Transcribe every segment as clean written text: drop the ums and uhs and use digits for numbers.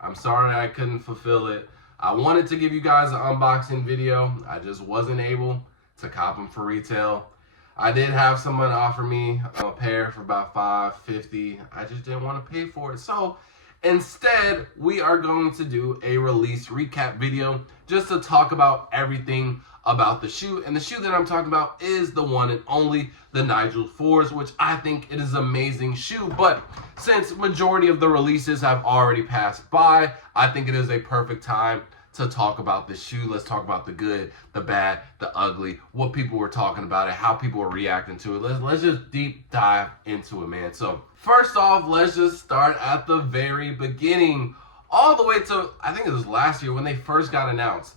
I'm sorry I couldn't fulfill it. I wanted to give you guys an unboxing video. I just wasn't able to cop them for retail. I did have someone offer me a pair for about $5.50. I just didn't want to pay for it. So instead, we are going to do a release recap video just to talk about everything about the shoe. And the shoe that I'm talking about is the one and only, the Nigel Force, which I think it is an amazing shoe. But since majority of the releases have already passed by, I think it is a perfect time to talk about this shoe. Let's talk about the good, the bad, the ugly, what people were talking about it, how people were reacting to it. Let's just deep dive into it, man. So first off, let's just start at the very beginning, all the way to, I think it was last year when they first got announced.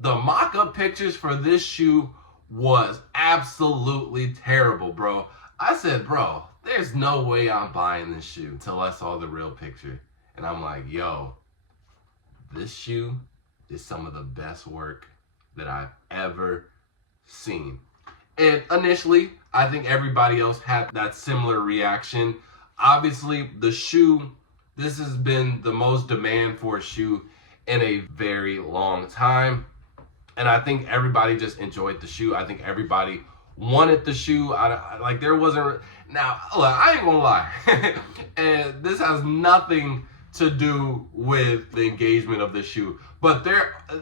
The mock-up pictures for this shoe was absolutely terrible, bro. I said, bro, there's no way I'm buying this shoe until I saw the real picture. And I'm like, yo, this shoe is some of the best work that I've ever seen. And initially, I think everybody else had that similar reaction. Obviously, the shoe, this has been the most demand for a shoe in a very long time. And I think everybody just enjoyed the shoe. I think everybody wanted the shoe. Like there wasn't, now, look, I ain't gonna lie. And this has nothing to do with the engagement of the shoe. But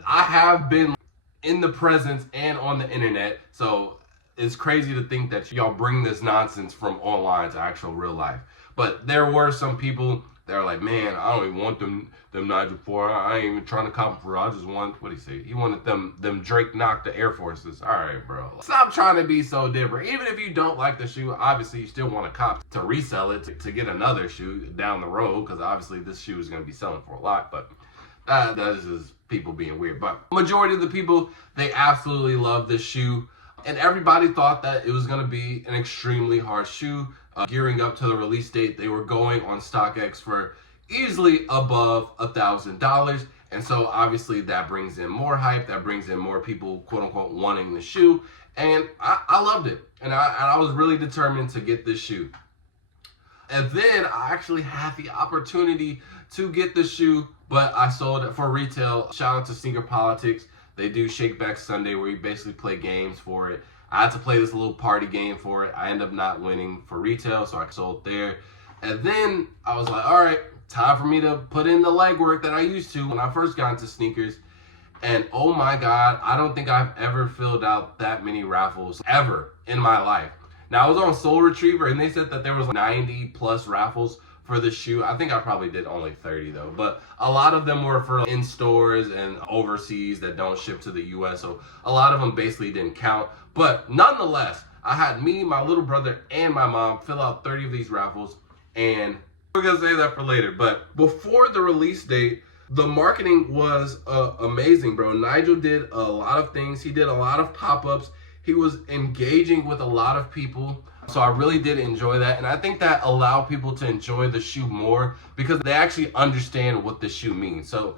I have been in the presence and on the internet. So it's crazy to think that y'all bring this nonsense from online to actual real life. But there were some people that are like, man, I don't even want them Nigel 4. I ain't even trying to cop for. I just want, what do you say? He wanted them Drake knocked the Air Forces. All right, bro. Stop trying to be so different. Even if you don't like the shoe, obviously you still want to cop to resell it to get another shoe down the road, because obviously this shoe is going to be selling for a lot. But that is just people being weird. But majority of the people, they absolutely love this shoe. And everybody thought that it was going to be an extremely hard shoe. Gearing up to the release date, they were going on StockX for easily above $1,000. And so obviously that brings in more hype. That brings in more people, quote unquote, wanting the shoe. And I loved it. And I was really determined to get this shoe. And then I actually had the opportunity to get the shoe, but I sold it for retail. Shout out to Sneaker Politics. They do Shake Back Sunday where you basically play games for it. I had to play this little party game for it. I ended up not winning for retail, so I sold there. And then I was like, all right, time for me to put in the legwork that I used to when I first got into sneakers. And oh my God, I don't think I've ever filled out that many raffles ever in my life. Now, I was on Soul Retriever and they said that there was 90 plus raffles for the shoe. I think I probably did only 30 though, but a lot of them were for in stores and overseas that don't ship to the US. So a lot of them basically didn't count. But nonetheless, I had me, my little brother, and my mom fill out 30 of these raffles. And we're gonna save that for later. But before the release date, the marketing was amazing, bro. Nigel did a lot of things. He did a lot of pop-ups. He was engaging with a lot of people. So I really did enjoy that. And I think that allowed people to enjoy the shoe more because they actually understand what the shoe means. So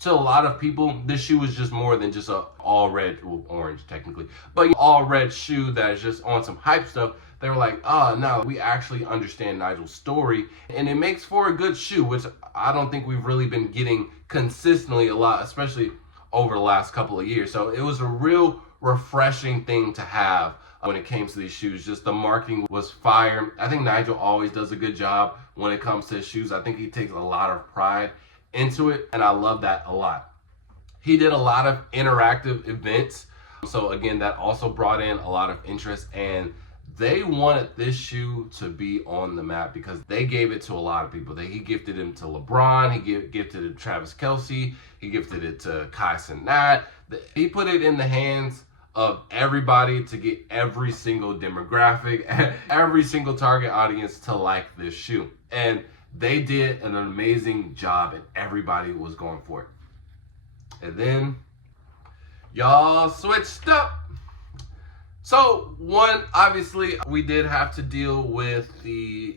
to a lot of people, this shoe is just more than just a all red, well, orange technically, but all red shoe that is just on some hype stuff. They were like, oh, no, we actually understand Nigel's story. And it makes for a good shoe, which I don't think we've really been getting consistently a lot, especially over the last couple of years. So it was a real refreshing thing to have. When it came to these shoes, just the marketing was fire. I think Nigel always does a good job when it comes to his shoes. I think he takes a lot of pride into it, and I love that a lot. He did a lot of interactive events, so again, that also brought in a lot of interest, and they wanted this shoe to be on the map because they gave it to a lot of people. He gifted it to LeBron, he gifted it to Travis Kelce, he gifted it to Kai Cenat. He put it in the hands of everybody to get every single demographic, every single target audience to like this shoe. And they did an amazing job and everybody was going for it. And then y'all switched up. So one, obviously we did have to deal with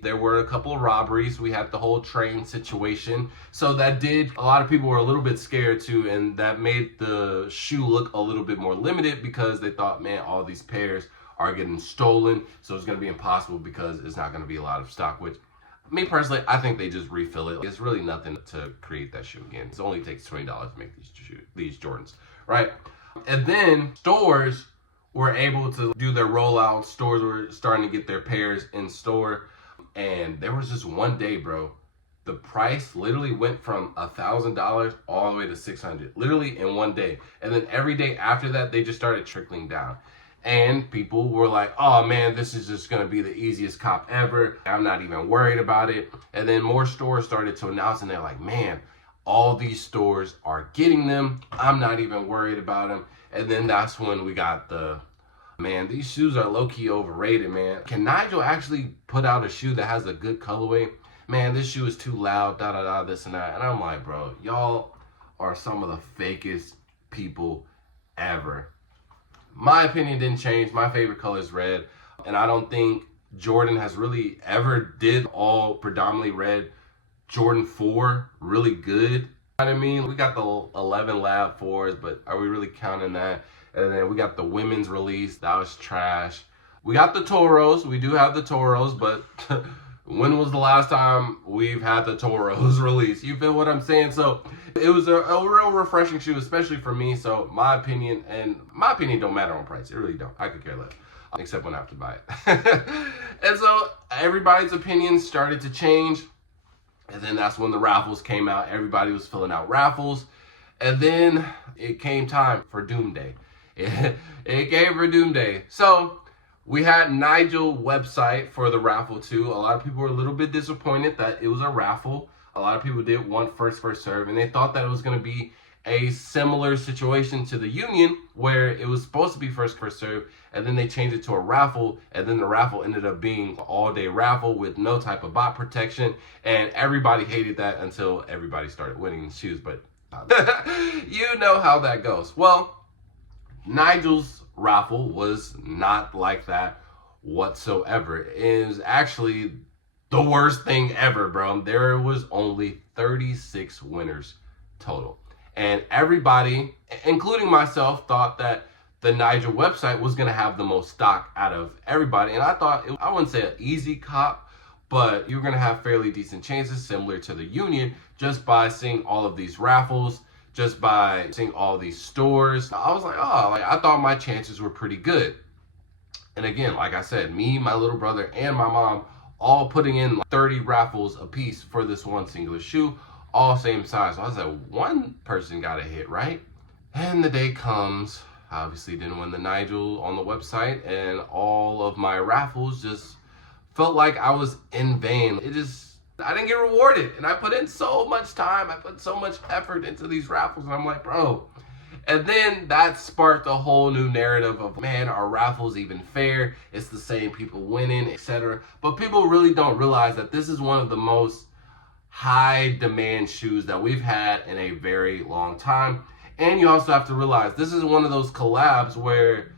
there were a couple of robberies. We had the whole train situation. So that a lot of people were a little bit scared too, and that made the shoe look a little bit more limited because they thought, man, all these pairs are getting stolen. So it's gonna be impossible because it's not gonna be a lot of stock, which Me personally, I think they just refill it. It's really nothing to create that shoe again. It only takes $20 to make these Jordans, right? And then stores were able to do their rollout. Stores were starting to get their pairs in store. And there was just one day, bro, the price literally went from $1,000 all the way to $600, literally in one day. And then every day after that, they just started trickling down. And people were like, oh man, this is just gonna be the easiest cop ever. I'm not even worried about it. And then more stores started to announce, and they're like, man, all these stores are getting them. I'm not even worried about them. And then that's when we got the, man, these shoes are low-key overrated, man. Can Nigel actually put out a shoe that has a good colorway? Man, this shoe is too loud, da-da-da, this and that. And I'm like, bro, y'all are some of the fakest people ever. My opinion didn't change. My favorite color is red. And I don't think Jordan has really ever did all predominantly red Jordan 4 really good. You know what I mean? We got the 11 Lab 4s, but are we really counting that? And then we got the women's release. That was trash. We got the Toros. We do have the Toros, but when was the last time we've had the Toros release? You feel what I'm saying? So it was a real refreshing shoe, especially for me. So my opinion don't matter on price. It really don't. I could care less, except when I have to buy it. And so everybody's opinions started to change. And then that's when the raffles came out. Everybody was filling out raffles. And then it came time for Doomsday. It came for Doomsday. So we had Nigel website for the raffle too. A lot of people were a little bit disappointed that it was a raffle. A lot of people did want first serve, and they thought that it was going to be a similar situation to the Union where it was supposed to be first serve, and then they changed it to a raffle, and then the raffle ended up being an all-day raffle with no type of bot protection, and everybody hated that until everybody started winning shoes. But you know how that goes. Well, Nigel's raffle was not like that whatsoever. It was actually the worst thing ever, bro. There was only 36 winners total. And everybody, including myself, thought that the Nigel website was going to have the most stock out of everybody. And I thought, I wouldn't say an easy cop, but you're going to have fairly decent chances similar to the Union just by seeing all of these raffles, just by seeing all these stores. I was like, oh, I thought my chances were pretty good. And again, like I said, me, my little brother, and my mom all putting in 30 raffles a piece for this one singular shoe, all same size. So I was like, one person got a hit, right? And the day comes, I obviously didn't win the Nigel on the website, and all of my raffles just felt like I was in vain. I didn't get rewarded, and I put in so much time, I put so much effort into these raffles, and I'm like, bro. And then that sparked a whole new narrative of, man, are raffles even fair? It's the same people winning, etc. But people really don't realize that this is one of the most high demand shoes that we've had in a very long time. And you also have to realize this is one of those collabs where,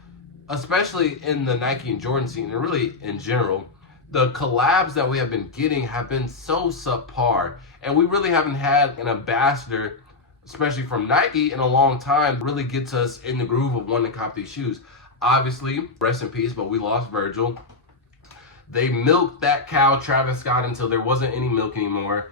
especially in the Nike and Jordan scene, and really in general, the collabs that we have been getting have been so subpar. And we really haven't had an ambassador, especially from Nike, in a long time, really gets us in the groove of wanting to cop these shoes. Obviously, rest in peace, but we lost Virgil. They milked that cow, Travis Scott, until there wasn't any milk anymore.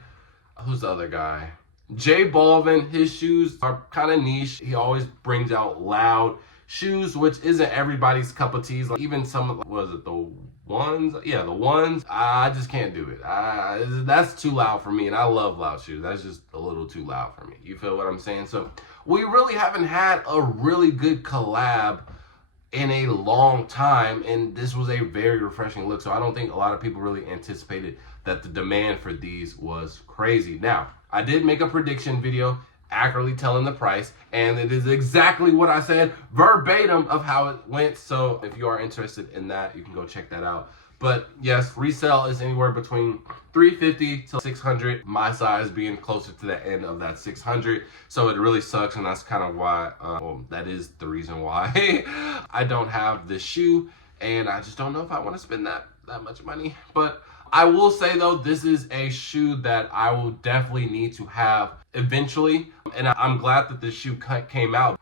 Who's the other guy? J Balvin, his shoes are kind of niche. He always brings out loud shoes, which isn't everybody's cup of tea. Like even some, was it the ones? Yeah, the ones. I just can't do it. That's too loud for me, and I love loud shoes. That's just a little too loud for me. You feel what I'm saying? So we really haven't had a really good collab in a long time, and this was a very refreshing look. So I don't think a lot of people really anticipated that the demand for these was crazy. Now, I did make a prediction video accurately telling the price, and it is exactly what I said verbatim of how it went. So if you are interested in that, you can go check that out. But yes, resale is anywhere between $350 to $600. My size being closer to the end of that 600. So it really sucks, and that's kind of why, that is the reason why I don't have this shoe, and I just don't know if I want to spend that much money. But I will say though, this is a shoe that I will definitely need to have eventually, and I'm glad that this shoe came out.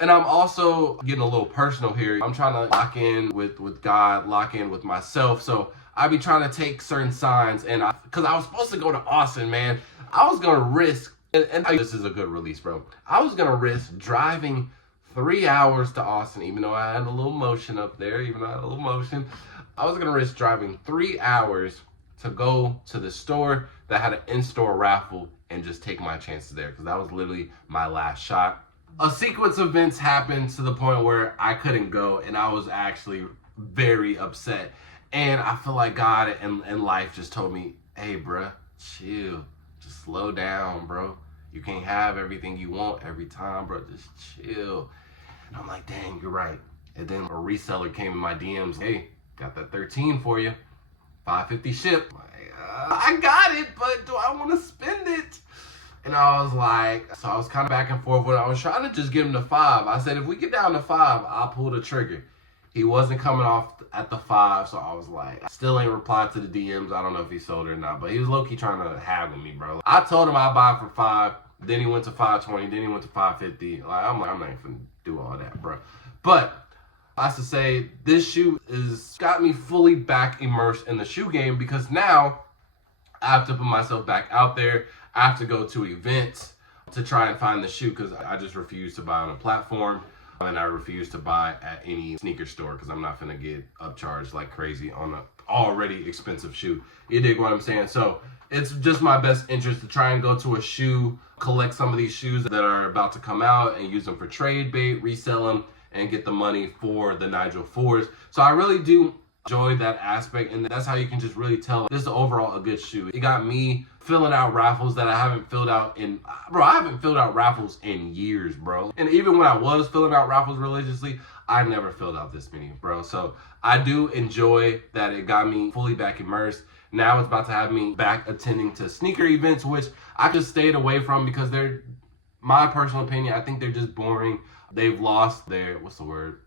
And I'm also getting a little personal here. I'm trying to lock in with God, lock in with myself. So I be trying to take certain signs, and because I was supposed to go to Austin, man. I was gonna risk, and this is a good release, bro. I was gonna risk driving 3 hours to Austin, even though I had a little motion up there, I was gonna risk driving 3 hours to go to the store that had an in-store raffle and just take my chances there, because that was literally my last shot. A sequence of events happened to the point where I couldn't go, and I was actually very upset. And I feel like God and life just told me, hey, bruh, chill. Just slow down, bro. You can't have everything you want every time, bro. Just chill. And I'm like, dang, you're right. And then a reseller came in my DMs. Hey, got that 13 for you. $550 ship. I got it, but do I want to spend it? And I was like, so I was kind of back and forth with it. I was trying to just give him the 5. I said, if we get down to 5, I'll pull the trigger. He wasn't coming off at the 5, so I was like, I still ain't replied to the DMs. I don't know if he sold it or not, but he was low-key trying to haggle me, bro. I told him I'd buy it for 5. Then he went to 520. Then he went to 550. I'm not even gonna do all that, bro. But I have to say, this shoe is got me fully back immersed in the shoe game, because now I have to put myself back out there. I have to go to events to try and find the shoe, because I just refuse to buy on a platform, and I refuse to buy at any sneaker store, because I'm not gonna get upcharged like crazy on an already expensive shoe. You dig what I'm saying? So it's just my best interest to try and go to a shoe, collect some of these shoes that are about to come out and use them for trade bait, resell them, and get the money for the Nigel 4s. So I really do enjoy that aspect, and that's how you can just really tell this is overall a good shoe. It got me filling out raffles that I haven't filled out in, bro, I haven't filled out raffles in years, bro. And even when I was filling out raffles religiously, I never filled out this many, bro. So I do enjoy that it got me fully back immersed. Now it's about to have me back attending to sneaker events, which I just stayed away from because they're, my personal opinion, I think they're just boring. They've lost their, what's the word?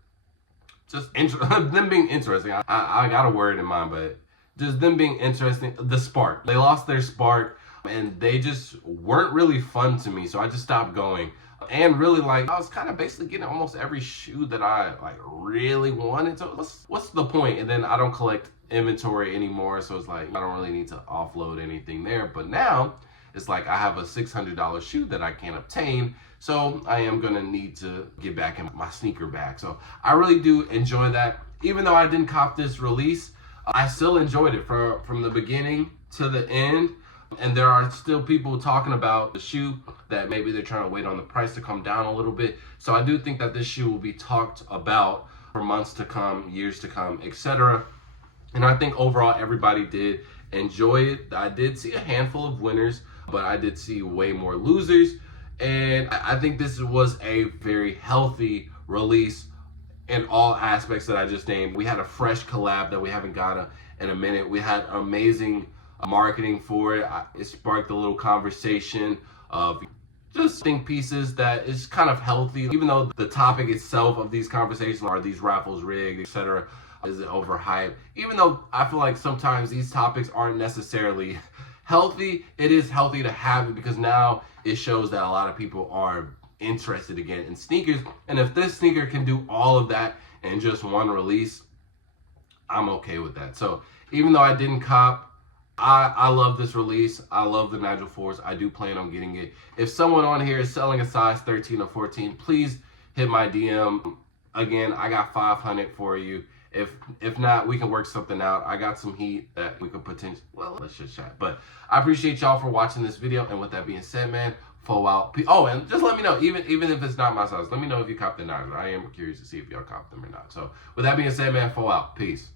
Just them being interesting. I got a word in mind, but just them being interesting, the spark. They lost their spark, and they just weren't really fun to me, so I just stopped going. And really, like, I was kind of basically getting almost every shoe that I like really wanted. So what's the point? And then I don't collect inventory anymore, so it's like I don't really need to offload anything there. But now it's like I have a $600 shoe that I can't obtain, so I am gonna need to get back in my sneaker bag. So I really do enjoy that. Even though I didn't cop this release, I still enjoyed it from the beginning to the end. And there are still people talking about the shoe that maybe they're trying to wait on the price to come down a little bit. So I do think that this shoe will be talked about for months to come, years to come, etc. And I think overall everybody did enjoy it. I did see a handful of winners, but I did see way more losers. And I think this was a very healthy release in all aspects that I just named. We had a fresh collab that we haven't got in a minute. We had amazing marketing for it. It sparked a little conversation of just think pieces that is kind of healthy, even though the topic itself of these conversations are these raffles rigged, etc. Is it overhyped? Even though I feel like sometimes these topics aren't necessarily healthy, it is healthy to have it because now it shows that a lot of people are interested again in sneakers. And if this sneaker can do all of that in just one release, I'm okay with that. So even though I didn't cop, I love this release. I love the Nigel 4s. I do plan on getting it. If someone on here is selling a size 13 or 14, please hit my DM. Again, I got 500 for you. If not, we can work something out. I got some heat that we could potentially, well, let's just chat. But I appreciate y'all for watching this video. And with that being said, man, full out. Oh, and just let me know, even if it's not my size, let me know if you cop the Nigel. I am curious to see if y'all cop them or not. So with that being said, man, full out. Peace.